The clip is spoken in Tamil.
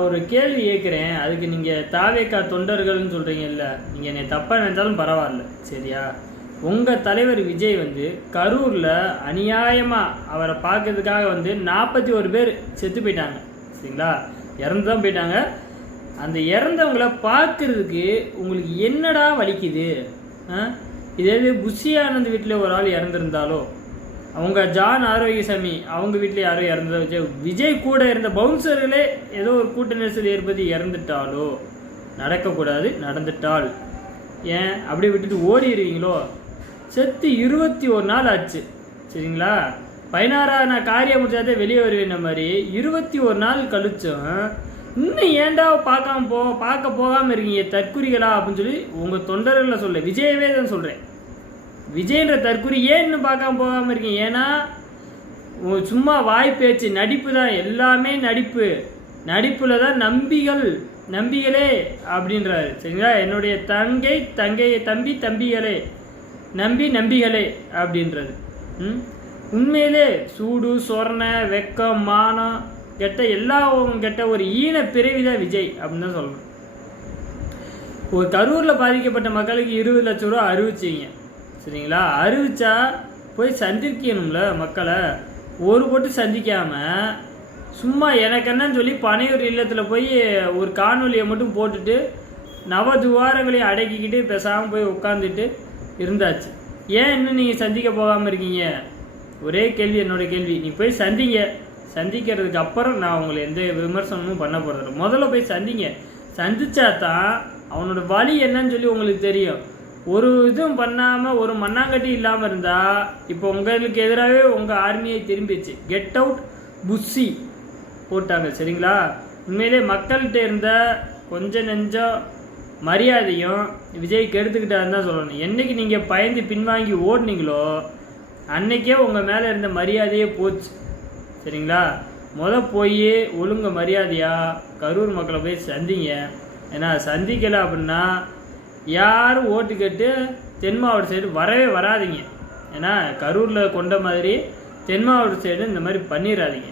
ஒரு கேள்வி கேட்குறேன். அதுக்கு நீங்கள் தாவேக்கா தொண்டர்கள்னு சொல்கிறீங்கல்ல, நீங்கள் என்னை தப்பாக நினைச்சாலும் பரவாயில்ல, சரியா? உங்கள் தலைவர் விஜய் கரூரில் அநியாயமாக அவரை பார்க்கறதுக்காக 41 பேர் செத்து போயிட்டாங்க, சரிங்களா? இறந்து தான் போயிட்டாங்க. அந்த இறந்தவங்களை பார்க்கறதுக்கு உங்களுக்கு என்னடா வலிக்குது? இதே புஷி ஆனந்த் வீட்டில் ஒரு ஆள் இறந்துருந்தாலோ, அவங்க ஜான் ஆரோக்கியசாமி அவங்க வீட்டில் யாரும் இறந்த விஜய் கூட இருந்த பவுன்சர்களே ஏதோ ஒரு கூட்ட நெரிசல் ஏற்படுத்தி இறந்துட்டாலோ, நடக்கக்கூடாது, நடந்துட்டால் ஏன் அப்படி விட்டுட்டு ஓடிடுவீங்களோ? செத்து 21 நாள் ஆச்சு, சரிங்களா? 16 நான் காரியம் முடிச்சாதே வெளியே வருவேன் மாதிரி 21 நாள் கழிச்சோம் இன்னும் ஏன்டா பார்க்க போகாமல் இருக்கீங்க தற்குறிகளா அப்படின்னு சொல்லி உங்கள் தொண்டர்களில் சொல்ல விஜயவே தான் சொல்கிறேன். விஜய்ன்ற தற்குறி ஏன் இன்னும் பார்க்காம போகாமல் இருக்கீங்க? ஏன்னா சும்மா வாய் பேச்சு, நடிப்பு தான், எல்லாமே நடிப்பு. நடிப்பில் தான் நம்பிகளே அப்படின்றாரு, சரிங்களா? என்னுடைய தம்பிகளே நம்பிகளே அப்படின்றது. உண்மையிலே சூடு சொரணை வெக்கம் மானம் கெட்ட எல்லாவும் கெட்ட ஒரு ஈன பிறவிதான் விஜய் அப்படின்னு தான் சொல்லணும். ஒரு கரூரில் பாதிக்கப்பட்ட மக்களுக்கு 20 லட்சம் ரூபா அறிவிச்சிங்க, சரிங்களா? அறிவிச்சா போய் சந்திக்கணும்ல மக்களை. ஒரு போட்டு சந்திக்காமல் சும்மா எனக்கு என்னன்னு சொல்லி பனையூர் இல்லத்தில் போய் ஒரு காணொலியை மட்டும் போட்டுட்டு நவதுவாரங்களையும் அடக்கிக்கிட்டு பேசாமல் போய் உட்காந்துட்டு இருந்தாச்சு. ஏன் இன்னும் நீங்கள் சந்திக்க போகாமல் இருக்கீங்க? ஒரே கேள்வி, என்னோடய கேள்வி. நீ போய் சந்திக்கிறதுக்கு அப்புறம் நான் உங்களை எந்த விமர்சனமும் பண்ண போகிறதில்ல. முதல்ல போய் சந்திச்சா தான் அவனோட வழி என்னன்னு சொல்லி உங்களுக்கு தெரியும். ஒரு இதுவும் பண்ணாமல் ஒரு மண்ணாங்கட்டி இல்லாமல் இருந்தால் இப்போ உங்களுக்கு எதிராகவே உங்கள் ஆர்மியை திரும்பிச்சு. கெட் அவுட் புஷி போட்டாங்க, சரிங்களா? உண்மையிலே மக்கள்கிட்ட இருந்த கொஞ்சம் நெஞ்சம் மரியாதையும் விஜய்க்கு எடுத்துக்கிட்டாருன்னு தான் சொல்லணும். என்றைக்கு நீங்கள் பயந்து பின்வாங்கி ஓடினீங்களோ அன்னைக்கே உங்கள் மேலே இருந்த மரியாதையே போச்சு, சரிங்களா? போய் ஒழுங்கு மரியாதையாக கரூர் மக்களை போய் சந்திங்க. ஏன்னா சந்திக்கலை அப்படின்னா யாரும் ஓட்டு கேட்டு தென் மாவட்ட சைடு வரவே வராதிங்க. ஏன்னா கரூரில் கொண்ட மாதிரி தென் மாவட்ட சைடு இந்த மாதிரி பண்ணிடாதீங்க.